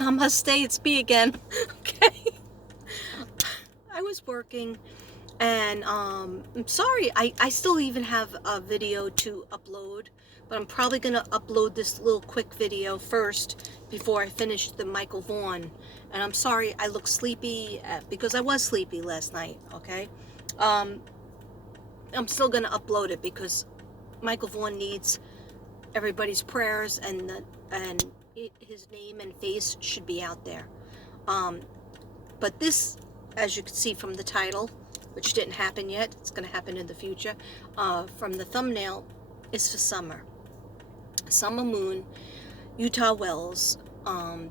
Namaste, it's me again. Okay. I was working and I'm sorry, I still even have a video to upload, but I'm probably gonna upload this little quick video first before I finish the Michael Vaughn. And I'm sorry I look sleepy because I was sleepy last night, okay? Um, I'm still gonna upload it because Michael Vaughn needs everybody's prayers, and his name and face should be out there. But this, as you can see from the title, which didn't happen yet, it's going to happen in the future, from the thumbnail, is for summer. Summer moon, Utah Wells.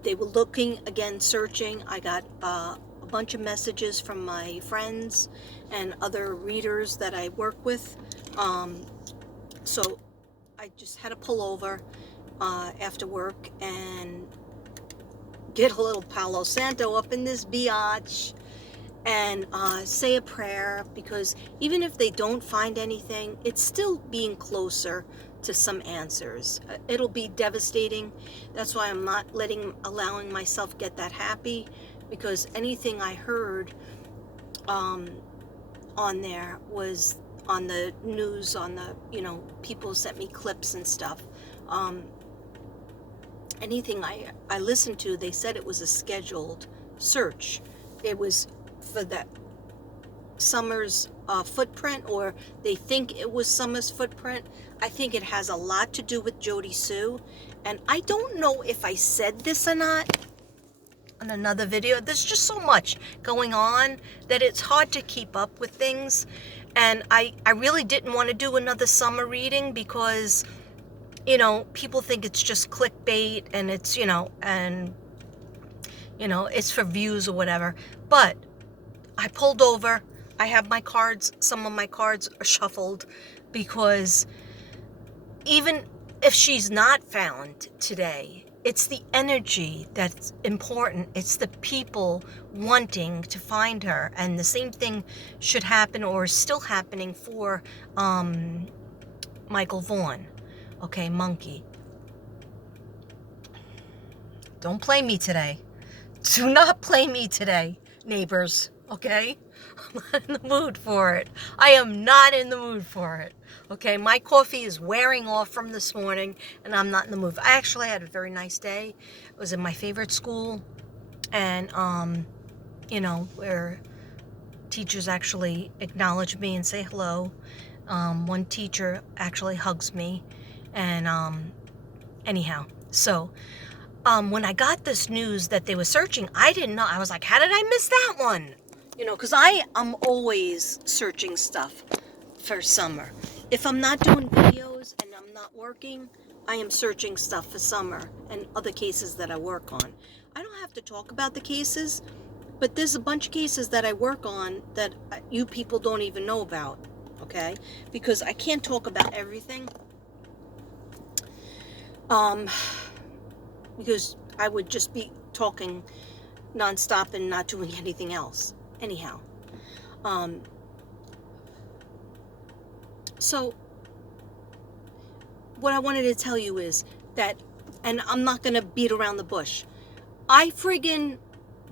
They were looking again, searching. I got a bunch of messages from my friends and other readers that I work with. So I just had to pull over after work and get a little Palo Santo up in this biatch and say a prayer, because even if they don't find anything, it's still being closer to some answers. It'll be devastating. That's why I'm not allowing myself get that happy, because anything I heard on there was on the news, on the, people sent me clips and stuff. Anything I listened to, they said it was a scheduled search. It was for that Summer's footprint, or they think it was Summer's footprint. I think it has a lot to do with Jody Sue. And I don't know if I said this or not on another video. There's just so much going on that it's hard to keep up with things. And I really didn't want to do another Summer reading because, people think it's just clickbait and it's, it's for views or whatever. But I pulled over. I have my cards. Some of my cards are shuffled because even if she's not found today, it's the energy that's important. It's the people wanting to find her. And the same thing should happen, or is still happening, for Michael Vaughn. Okay, Monkey. Don't play me today. Do not play me today, neighbors. Okay? I'm not in the mood for it. I am not in the mood for it. Okay, my coffee is wearing off from this morning, and I'm not in the mood. I actually had a very nice day. It was in my favorite school, and where teachers actually acknowledge me and say hello. One teacher actually hugs me, and anyhow, so when I got this news that they were searching, I didn't know. I was like, how did I miss that one? Because I am always searching stuff for Summer. If I'm not doing videos and I'm not working, I am searching stuff for Summer and other cases that I work on. I don't have to talk about the cases, but there's a bunch of cases that I work on that you people don't even know about, okay? Because I can't talk about everything. Because I would just be talking nonstop and not doing anything else. Anyhow, so what I wanted to tell you is that, and I'm not going to beat around the bush, I friggin'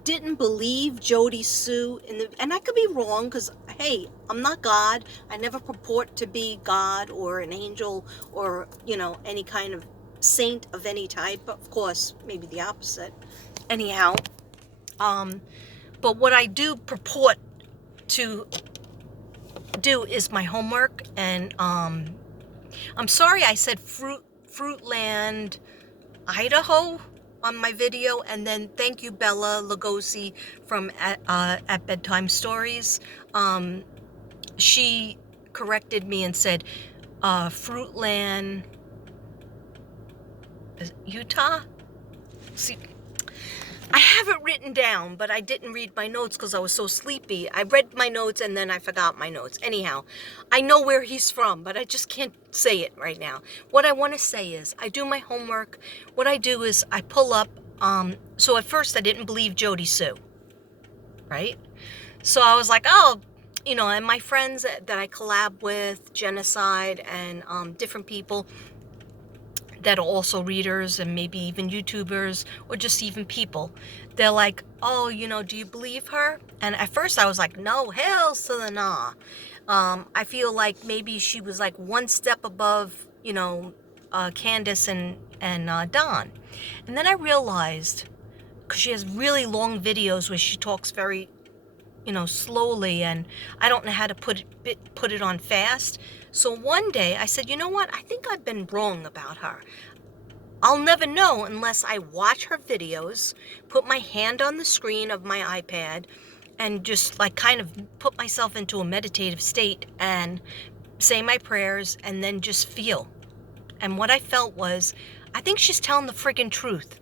didn't believe Jody Sue and I could be wrong, because hey, I'm not God. I never purport to be God or an angel or any kind of saint of any type. Of course, maybe the opposite. Anyhow, but what I do purport to do is my homework, and I'm sorry I said Fruitland, Idaho on my video, and then thank you Bella Lugosi from at Bedtime Stories. She corrected me and said Fruitland, Utah. See, I have it written down, but I didn't read my notes because I was so sleepy. I read my notes and then I forgot my notes. Anyhow, I know where he's from, but I just can't say it right now. What I want to say is I do my homework. What I do is I pull up. So at first I didn't believe Jody Sue, right? So I was like, oh, and my friends that I collab with, Genocide and different people that are also readers and maybe even YouTubers or just even people. They're like, oh, do you believe her? And at first I was like, no, hell to the nah. I feel like maybe she was like one step above, Candace and Don. And then I realized, because she has really long videos where she talks very, slowly, and I don't know how to put it on fast. So one day I said, you know what? I think I've been wrong about her. I'll never know unless I watch her videos, put my hand on the screen of my iPad, and just like kind of put myself into a meditative state and say my prayers and then just feel. And what I felt was, I think she's telling the friggin' truth.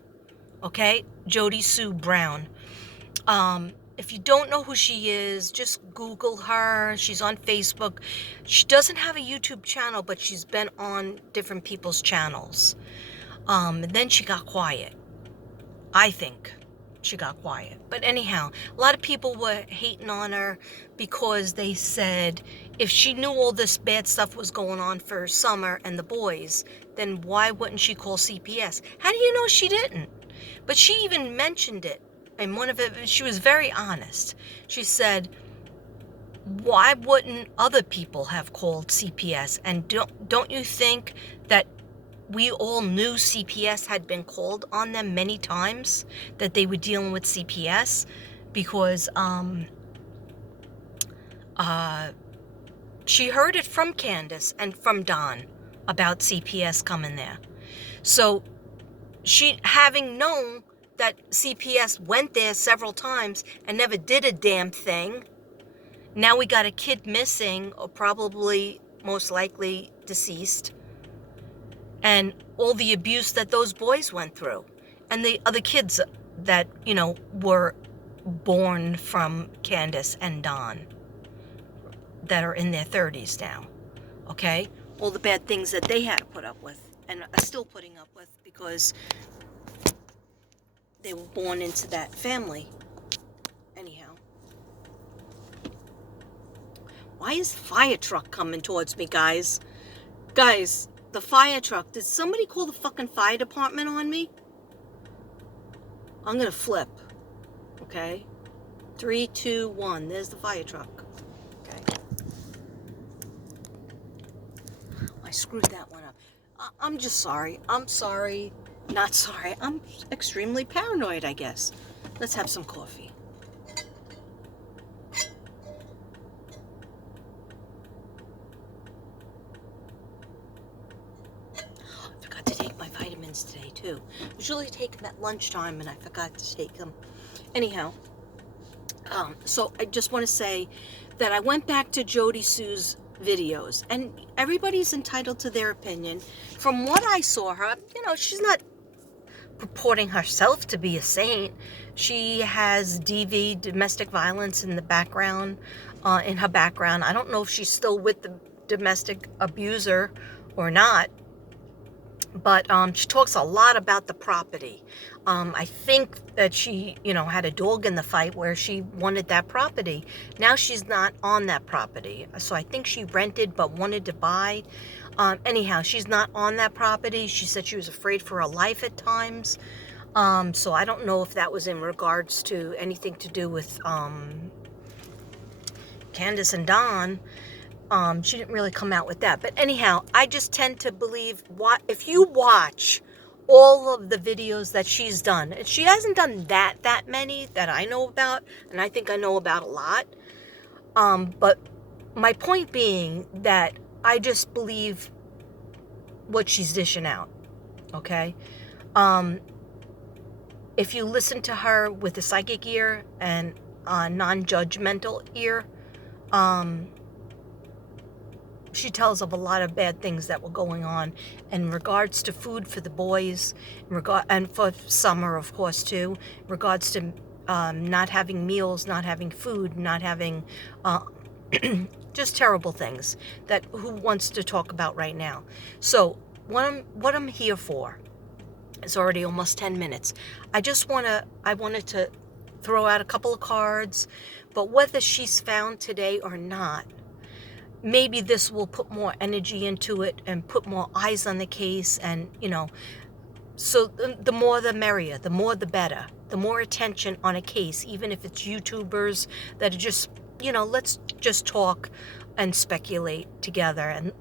Okay? Jody Sue Brown. If you don't know who she is, just Google her. She's on Facebook. She doesn't have a YouTube channel, but she's been on different people's channels. And then she got quiet. I think she got quiet. But anyhow, a lot of people were hating on her because they said if she knew all this bad stuff was going on for Summer and the boys, then why wouldn't she call CPS? How do you know she didn't? But she even mentioned it. And one of it, she was very honest. She said, why wouldn't other people have called CPS? And don't you think that we all knew CPS had been called on them many times, that they were dealing with CPS? Because she heard it from Candace and from Don about CPS coming there. So she, having known that CPS went there several times and never did a damn thing, now we got a kid missing, or probably most likely deceased, and all the abuse that those boys went through, and the other kids that, were born from Candace and Don that are in their 30s now, okay? All the bad things that they had to put up with and are still putting up with because they were born into that family. Anyhow. Why is the fire truck coming towards me, guys? Guys, the fire truck. Did somebody call the fucking fire department on me? I'm gonna flip. Okay? 3, 2, 1. There's the fire truck. Okay? I screwed that one up. I'm just sorry. I'm sorry. Not sorry. I'm extremely paranoid, I guess. Let's have some coffee. I forgot to take my vitamins today, too. I usually take them at lunchtime, and I forgot to take them. Anyhow, so I just want to say that I went back to Jody Sue's videos, and everybody's entitled to their opinion. From what I saw her, she's not purporting herself to be a saint. She has DV, domestic violence, in the background, in her background. I don't know if she's still with the domestic abuser or not, but she talks a lot about the property. I think that she, had a dog in the fight where she wanted that property. Now she's not on that property, so I think she rented but wanted to buy. Anyhow, she's not on that property. She said she was afraid for her life at times. So I don't know if that was in regards to anything to do with Candace and Don. She didn't really come out with that. But anyhow, I just tend to believe if you watch all of the videos that she's done, she hasn't done that many that I know about, and I think I know about a lot. But my point being that I just believe what she's dishing out, okay? If you listen to her with a psychic ear and a non-judgmental ear, she tells of a lot of bad things that were going on in regards to food for the boys, and for Summer, of course, too, in regards to not having meals, not having food, not having just terrible things that who wants to talk about right now. So what I'm here for, it's already almost 10 minutes. I wanted to throw out a couple of cards, but whether she's found today or not, maybe this will put more energy into it and put more eyes on the case, and so the more the merrier, the more the better, the more attention on a case, even if it's YouTubers that are just, let's just talk and speculate together and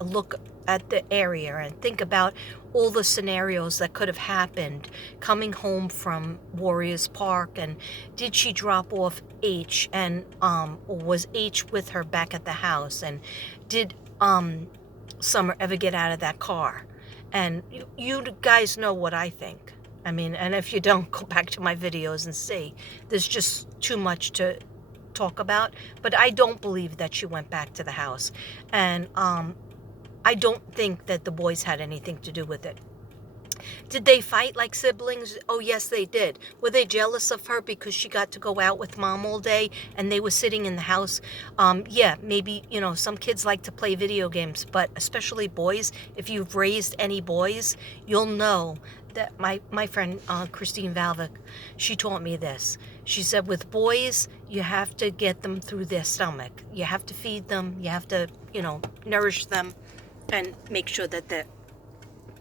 look at the area and think about all the scenarios that could have happened coming home from Warriors Park, and did she drop off H, and or was H with her back at the house, and did Summer ever get out of that car? And you guys know what I think. I mean, and if you don't, go back to my videos and see. There's just too much to talk about. But I don't believe that she went back to the house. And I don't think that the boys had anything to do with it. Did they fight like siblings? Oh, yes, they did. Were they jealous of her because she got to go out with mom all day and they were sitting in the house? Yeah, maybe, some kids like to play video games, but especially boys, if you've raised any boys, you'll know that my friend Christine Valvik, she taught me this. She said with boys, you have to get them through their stomach. You have to feed them. You have to, nourish them and make sure that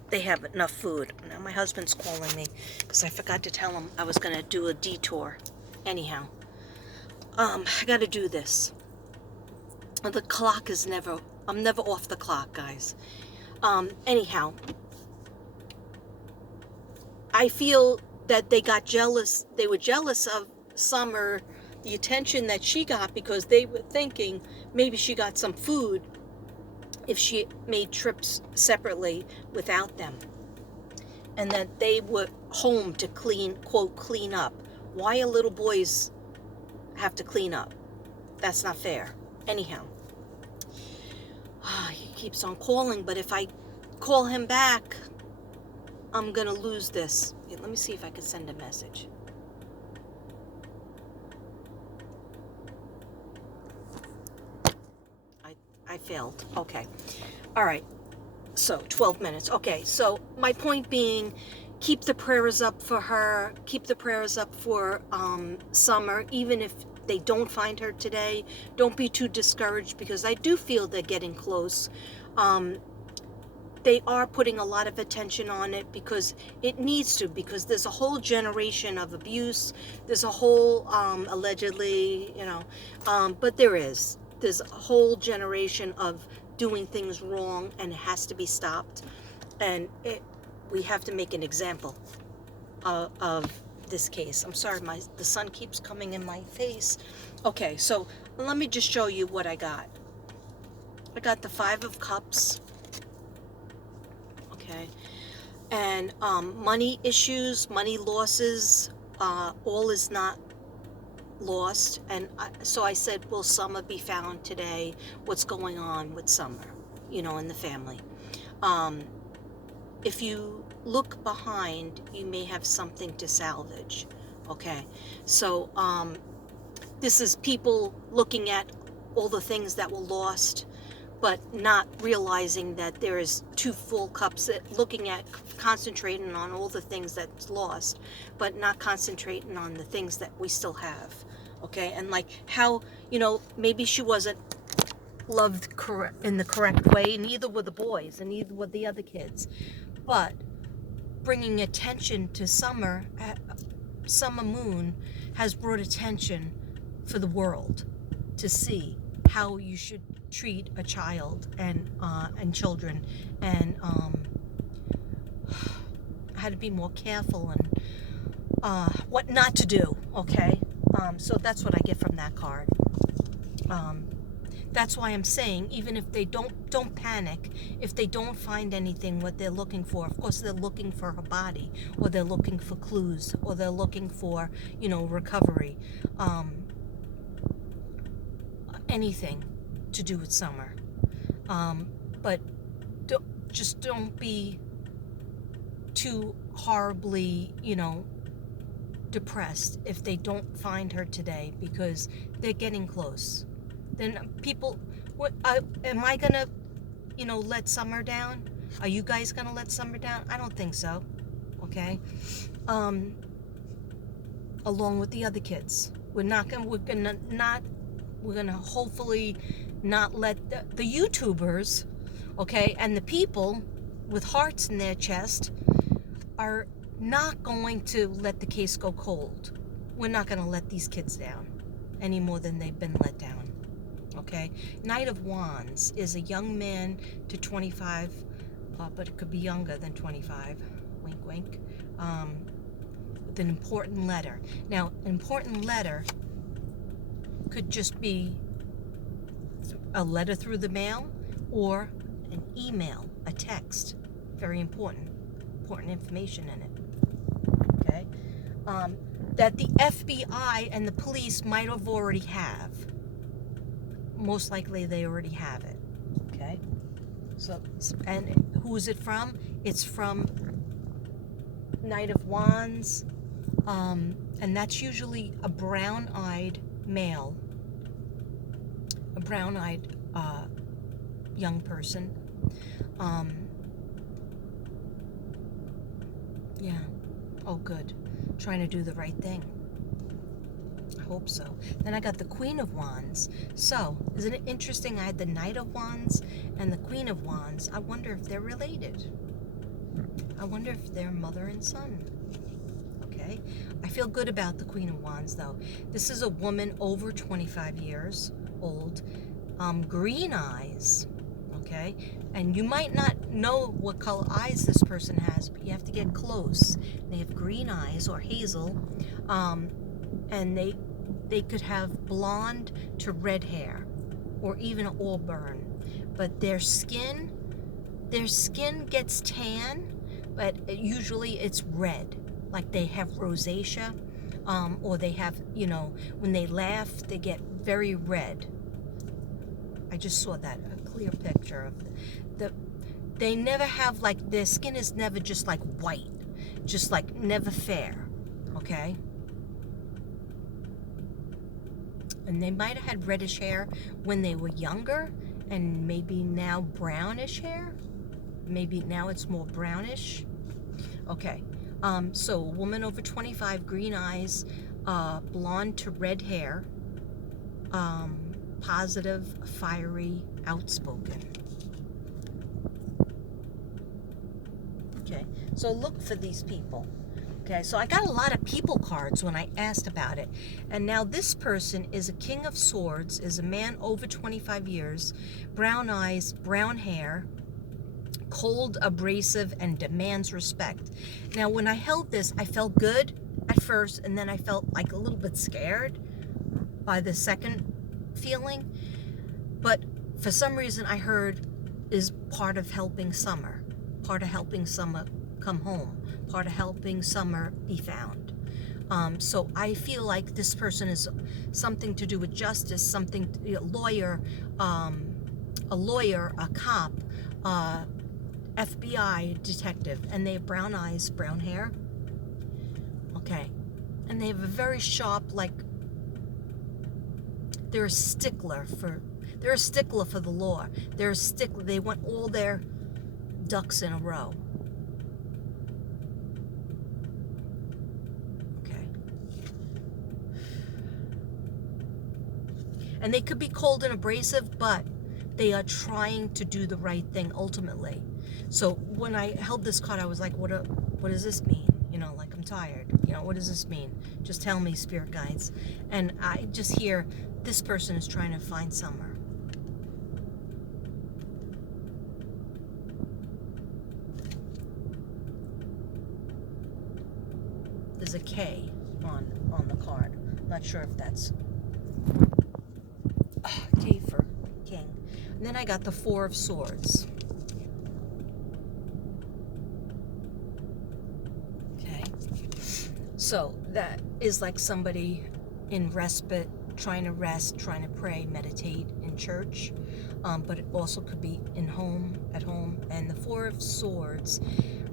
they have enough food. Now my husband's calling me because I forgot to tell him I was going to do a detour. Anyhow, I got to do this. The clock is I'm never off the clock, guys. Anyhow, I feel that they got jealous. They were jealous of Summer, the attention that she got, because they were thinking maybe she got some food if she made trips separately without them, and that they were home to quote clean up. Why are little boys have to clean up? That's not fair. Anyhow, he keeps on calling, but if I call him back, I'm gonna lose this. Okay, let me see if I can send a message. I failed. Okay. All right. So 12 minutes. Okay. So my point being, keep the prayers up for her. Keep the prayers up for Summer, even if they don't find her today. Don't be too discouraged, because I do feel they're getting close. They are putting a lot of attention on it because it needs to, because there's a whole generation of abuse. There's a whole, allegedly, but there's a whole generation of doing things wrong, and it has to be stopped. And we have to make an example of this case. I'm sorry, the sun keeps coming in my face. Okay, so let me just show you what I got. I got the 5 of Cups. Okay, and money issues, money losses, all is not lost. And so I said, will Summer be found today? What's going on with Summer, in the family? If you look behind, you may have something to salvage. Okay, so this is people looking at all the things that were lost, but not realizing that there is 2 full cups, concentrating on all the things that's lost, but not concentrating on the things that we still have. Okay, and like how, maybe she wasn't loved in the correct way, neither were the boys, and neither were the other kids. But bringing attention to Summer Moon has brought attention for the world to see how you should treat a child and children, and how to be more careful and what not to do. Okay, so that's what I get from that card. That's why I'm saying, even if they don't panic, if they don't find anything what they're looking for. Of course, they're looking for her body, or they're looking for clues, or they're looking for, recovery, anything to do with Summer. But don't be too horribly, depressed if they don't find her today, because they're getting close. Then people, am I gonna, let Summer down? Are you guys gonna let Summer down? I don't think so. Okay, along with the other kids, we're gonna hopefully not let the YouTubers, okay, and the people with hearts in their chest are not going to let the case go cold. We're not going to let these kids down any more than they've been let down, okay? Knight of Wands is a young man to 25, but it could be younger than 25, wink, wink, with an important letter. Now, an important letter could just be a letter through the mail or an email, a text. Very important information in it, okay? That the FBI and the police might have already have. Most likely they already have it, okay? So, and who is it from? It's from Knight of Wands, and that's usually a brown-eyed male, a brown-eyed young person. Yeah. Oh, good. Trying to do the right thing. I hope so. Then I got the Queen of Wands. So, isn't it interesting? I had the Knight of Wands and the Queen of Wands. I wonder if they're related. I wonder if they're mother and son. Okay? I feel good about the Queen of Wands, though. This is a woman over 25 years old. Green eyes. Okay? And you might not know what color eyes this person has, but you have to get close. They have green eyes or hazel, and they could have blonde to red hair, or even auburn. But their skin gets tan, but usually it's red, like they have rosacea, or they have, when they laugh, they get very red. I just saw that, a clear picture of they never have, like, their skin is never just like white, just like never fair, okay? And they might have had reddish hair when they were younger, and maybe now brownish hair. Maybe now it's more brownish. Okay, so a woman over 25, green eyes, blonde to red hair, positive, fiery, outspoken. Okay, so look for these people. Okay, so I got a lot of people cards when I asked about it. And now this person is a King of Swords, is a man over 25 years, brown eyes, brown hair, cold, abrasive, and demands respect. Now, when I held this, I felt good at first, and then I felt like a little bit scared by the second feeling. But for some reason, I heard is part of helping Summer. Part of helping Summer come home, part of helping Summer be found. So I feel like this person is something to do with justice, something, a lawyer, a cop, FBI detective, and they have brown eyes, brown hair. Okay, and they have a very sharp, like, they're a stickler for the law. They want all their ducks in a row. Okay. And they could be cold and abrasive, but they are trying to do the right thing ultimately. So when I held this card, I was like, what does this mean? Like, I'm tired. What does this mean? Just tell me, spirit guides. And I just hear this person is trying to find Summer. There's a K on the card. I'm not sure if that's K for King. And then I got the Four of Swords. Okay. So that is like somebody in respite, trying to rest, trying to pray, meditate in church. But it also could be at home. And the Four of Swords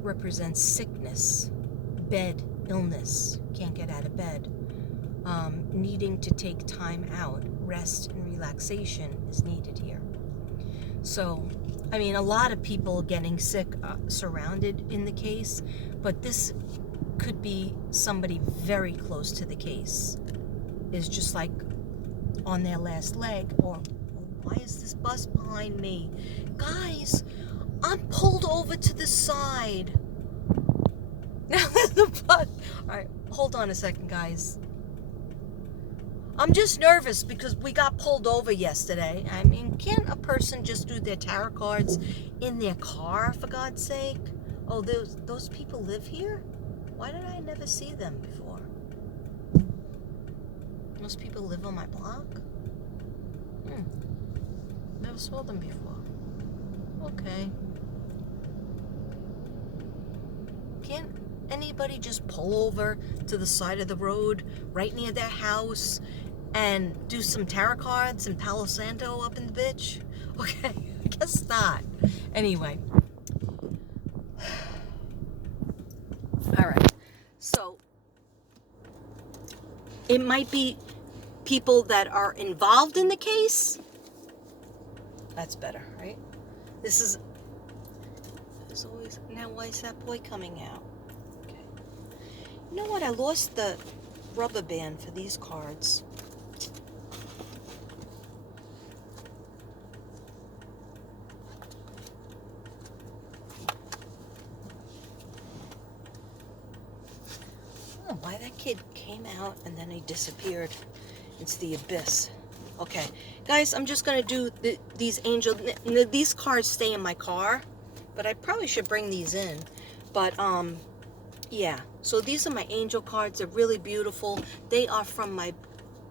represents sickness, bed, illness, can't get out of bed, needing to take time out, rest and relaxation is needed here. So, I mean, a lot of people getting sick surrounded in the case, but this could be somebody very close to the case, is just like on their last leg, or Why is this bus behind me? Guys, I'm pulled over to the side. Now the bus. Alright, hold on a second, guys. I'm just nervous because we got pulled over yesterday. I mean, can't a person just do their tarot cards in their car, for God's sake? Oh, those people live here? Why did I never see them before? Those people live on my block? Never saw them before. Okay. Can't anybody just pull over to the side of the road right near their house and do some tarot cards and Palo Santo up in the bitch? Okay, I guess not. Anyway. Alright. So, it might be people that are involved in the case. That's better, right? There's always, now why is that boy coming out? Okay. You know what? I lost the rubber band for these cards. I don't know why that kid came out and then he disappeared into the abyss. Okay, guys, I'm just gonna do these angel. These cards stay in my car, but I probably should bring these in. But yeah. So these are my angel cards. They're really beautiful. They are from my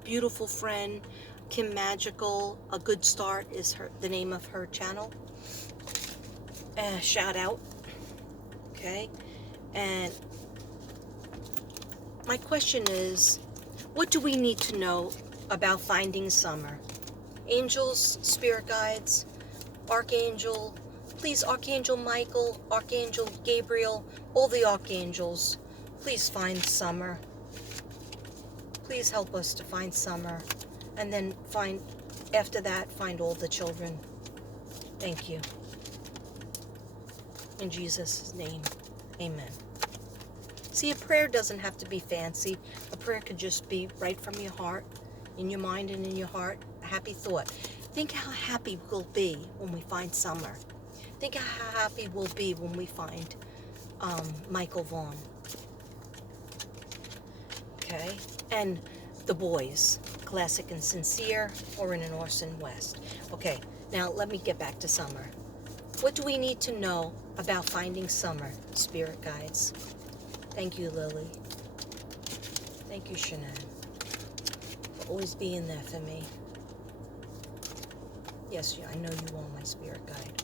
beautiful friend Kim Magical. A Good Start is the name of her channel. Shout out. Okay, and my question is, what do we need to know about finding summer? Angels, spirit guides, Archangel, please, Archangel Michael, Archangel Gabriel, all the archangels, please find summer. Please help us to find summer. And then after that, find all the children. Thank you. In Jesus' name, amen. See, a prayer doesn't have to be fancy. A prayer could just be right from your heart, in your mind and in your heart, a happy thought. Think how happy we'll be when we find summer. Think how happy we'll be when we find Michael Vaughn. Okay? And the boys, Classic and Sincere, or in an Orson West. Okay, now let me get back to summer. What do we need to know about finding summer, spirit guides? Thank you, Lily. Thank you, Shanann, for always being there for me. Yes, I know you are my spirit guide.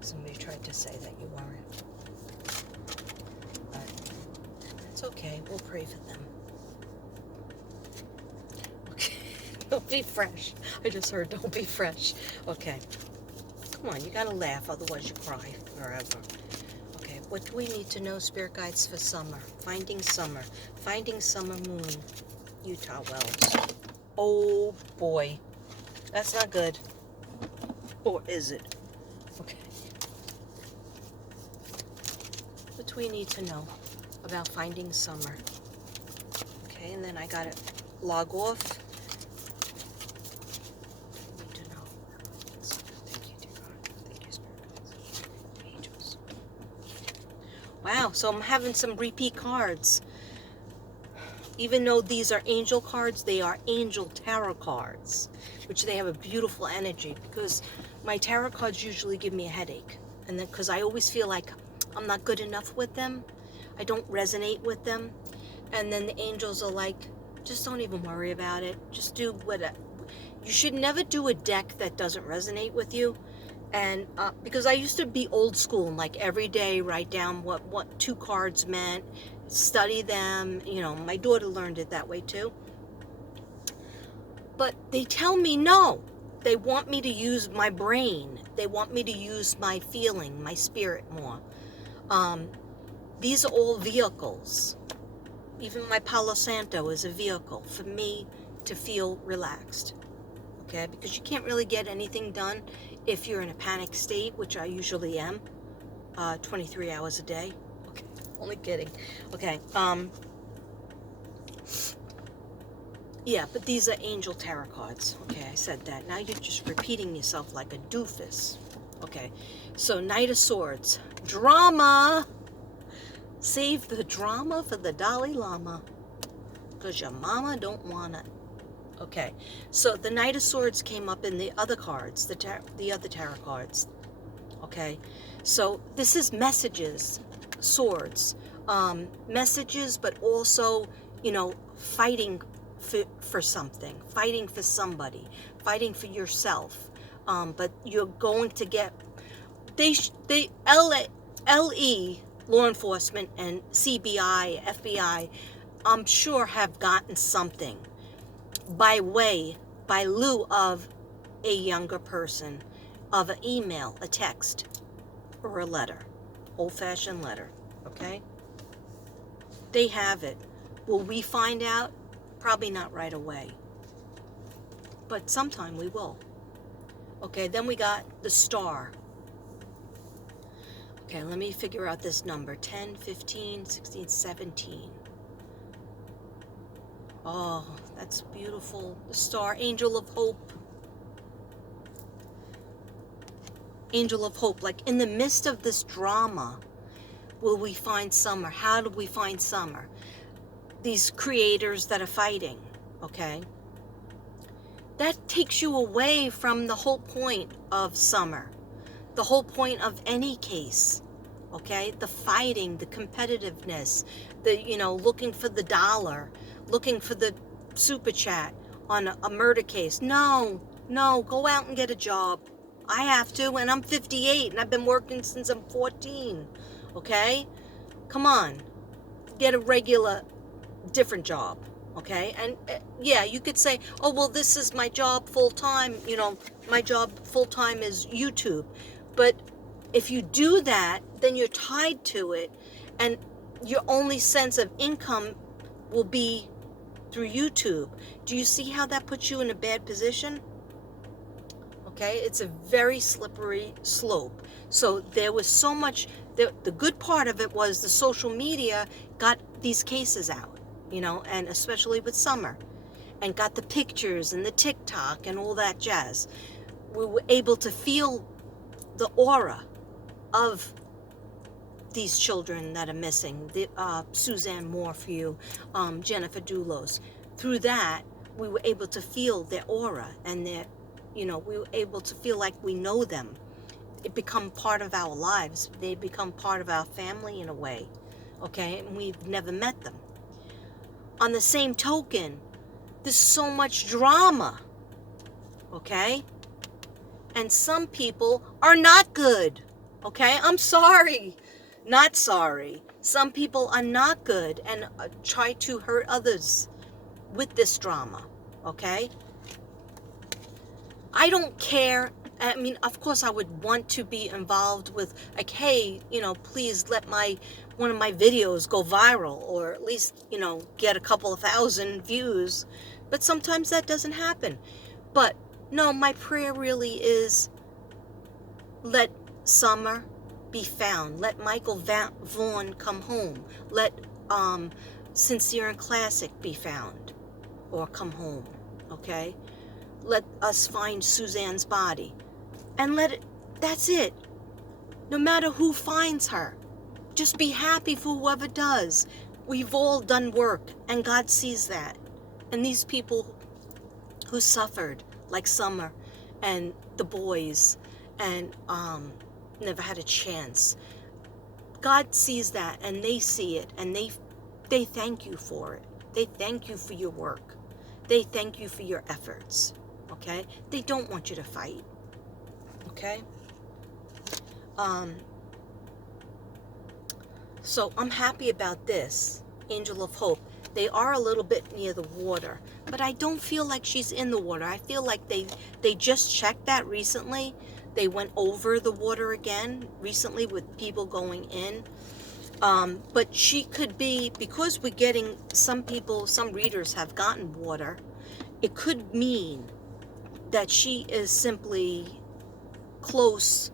Somebody tried to say that you weren't. But it's okay. We'll pray for them. Okay. Don't be fresh. I just heard don't be fresh. Okay. Come on, you gotta laugh, otherwise you cry forever. Okay, what do we need to know, spirit guides, for summer? Finding summer. Finding summer moon. Utah Wells. Oh boy. That's not good. Or is it? Okay. What do we need to know about finding summer? Okay, and then I gotta log off. Need to know. Thank you, dear God. Thank you, spirit guides. Angels. Wow, so I'm having some repeat cards. Even though these are angel cards, they are angel tarot cards, which they have a beautiful energy, because my tarot cards usually give me a headache. And then, because I always feel like I'm not good enough with them, I don't resonate with them. And then the angels are like, just don't even worry about it. Just do what you should never do a deck that doesn't resonate with you. And because I used to be old school and like every day write down what 2 cards meant, study them. You know, my daughter learned it that way too. But they tell me no. They want me to use my brain. They want me to use my feeling, my spirit more. These are all vehicles. Even my Palo Santo is a vehicle for me to feel relaxed. Okay, because you can't really get anything done if you're in a panic state, which I usually am, 23 hours a day. Okay, only kidding. Okay, Yeah, but these are angel tarot cards. Okay, I said that. Now you're just repeating yourself like a doofus. Okay, so Knight of Swords. Drama! Save the drama for the Dalai Lama. Because your mama don't want it. Okay, so the Knight of Swords came up in the other cards, the other tarot cards. Okay, so this is messages, swords, messages, but also, fighting for something, fighting for somebody, fighting for yourself. But you're going to get, LE, law enforcement, and CBI, FBI, I'm sure have gotten something by lieu of a younger person, of an email, a text, or a letter, old-fashioned letter, okay? They have it. Will we find out? Probably not right away, but sometime we will. Okay, then we got the Star. Okay, let me figure out this number. 10, 15, 16, 17. Oh, that's beautiful. The Star, Angel of Hope. Angel of Hope. Like in the midst of this drama, will we find summer? How do we find summer? These creators that are fighting, okay? That takes you away from the whole point of summer. The whole point of any case, okay? The fighting, the competitiveness, looking for the dollar, looking for the super chat on a murder case. No, go out and get a job. I have to, and I'm 58, and I've been working since I'm 14, okay? Come on, get a regular, different job, okay? And yeah, you could say, oh, well, this is my job full-time, my job full-time is YouTube. But if you do that, then you're tied to it, and your only sense of income will be through YouTube. Do you see how that puts you in a bad position? Okay, it's a very slippery slope. So there was so much, the good part of it was the social media got these cases out, and especially with summer, and got the pictures and the TikTok and all that jazz. We were able to feel the aura of these children that are missing, the Suzanne Morphew, Jennifer Dulos. Through that, we were able to feel their aura, and we were able to feel like we know them. It become part of our lives. They become part of our family in a way, okay? And we've never met them. On the same token, there's so much drama, okay? And some people are not good, okay? I'm sorry. Not sorry. Some people are not good and try to hurt others with this drama, okay? I don't care. I mean, of course I would want to be involved with, like, hey, please let one of my videos go viral, or at least, get a couple of thousand views. But sometimes that doesn't happen. But no, my prayer really is, let Summer be found. Let Michael Vaughn come home. Let Sincere and Classic be found or come home, okay? Let us find Suzanne's body. And that's it. No matter who finds her, just be happy for whoever does. We've all done work, and God sees that. And these people who suffered, like Summer and the boys, and never had a chance, God sees that, and they see it, and they thank you for it. They thank you for your work. They thank you for your efforts, okay? They don't want you to fight, okay? So I'm happy about this, Angel of Hope. They are a little bit near the water, but I don't feel like she's in the water. I feel like they just checked that recently. They went over the water again recently with people going in. But she could be, because we're getting some readers have gotten water, it could mean that she is simply close.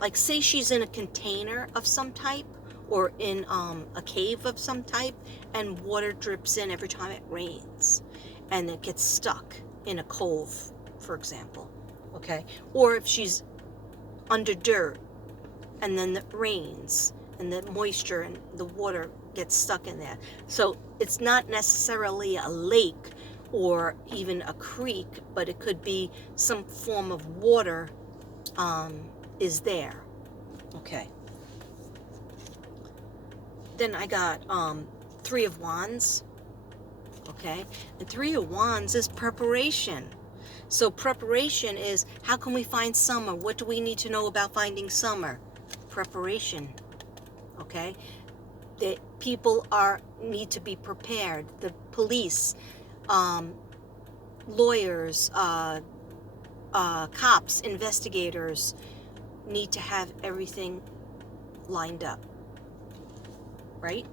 Like, say she's in a container of some type, or in a cave of some type, and water drips in every time it rains, and it gets stuck in a cove, for example, okay? Or if she's under dirt, and then it rains, and the moisture and the water gets stuck in there. So it's not necessarily a lake or even a creek, but it could be some form of water is there. Okay. Then I got Three of Wands. Okay. And Three of Wands is preparation. So preparation is, how can we find summer? What do we need to know about finding summer? Preparation. Okay. That people need to be prepared. The police, lawyers, cops, investigators need to have everything lined up, right?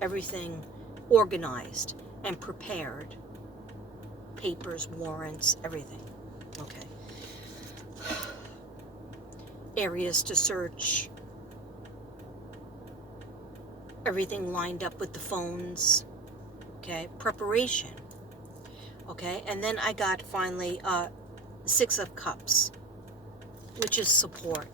Everything organized and prepared. Papers, warrants, everything. Okay. Areas to search. Everything lined up with the phones. Okay. Preparation. Okay. And then I got finally Six of Cups, which is support.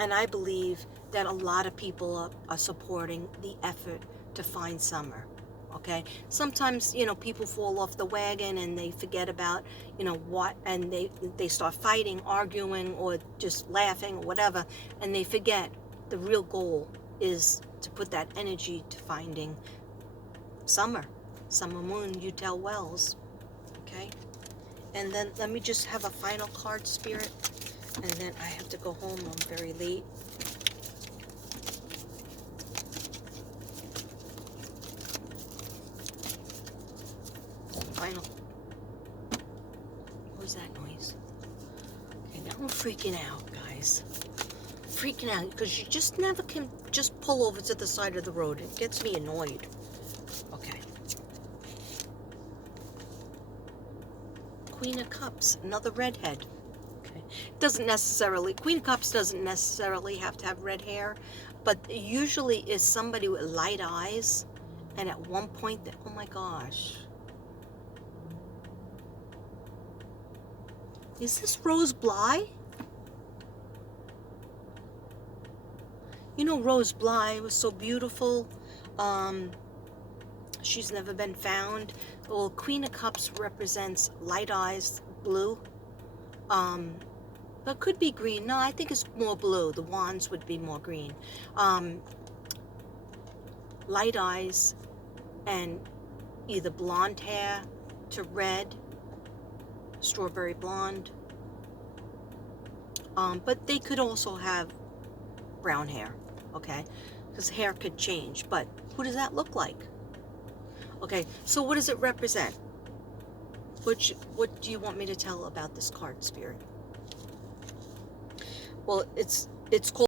And I believe that a lot of people are supporting the effort to find summer. Okay. Sometimes, people fall off the wagon and they forget about, what, and they start fighting, arguing, or just laughing or whatever, and they forget the real goal is to put that energy to finding summer. Summer moon, you tell wells. Okay. And then let me just have a final card, Spirit, and then I have to go home. I'm very late. Final. What was that noise? Okay, now I'm freaking out, guys. Freaking out because you just never can just pull over to the side of the road. It gets me annoyed. Okay. Queen of Cups, another redhead. Okay. Queen of Cups doesn't necessarily have to have red hair, but usually is somebody with light eyes, and at one point, oh my gosh. Is this Rose Bly? Rose Bly was so beautiful. She's never been found. Well, Queen of Cups represents light eyes, blue. But could be green. No, I think it's more blue. The wands would be more green. Light eyes and either blonde hair to red, strawberry blonde. But they could also have brown hair, okay? Because hair could change. But who does that look like? Okay, so what does it represent? What do you want me to tell about this card, Spirit? Well, it's called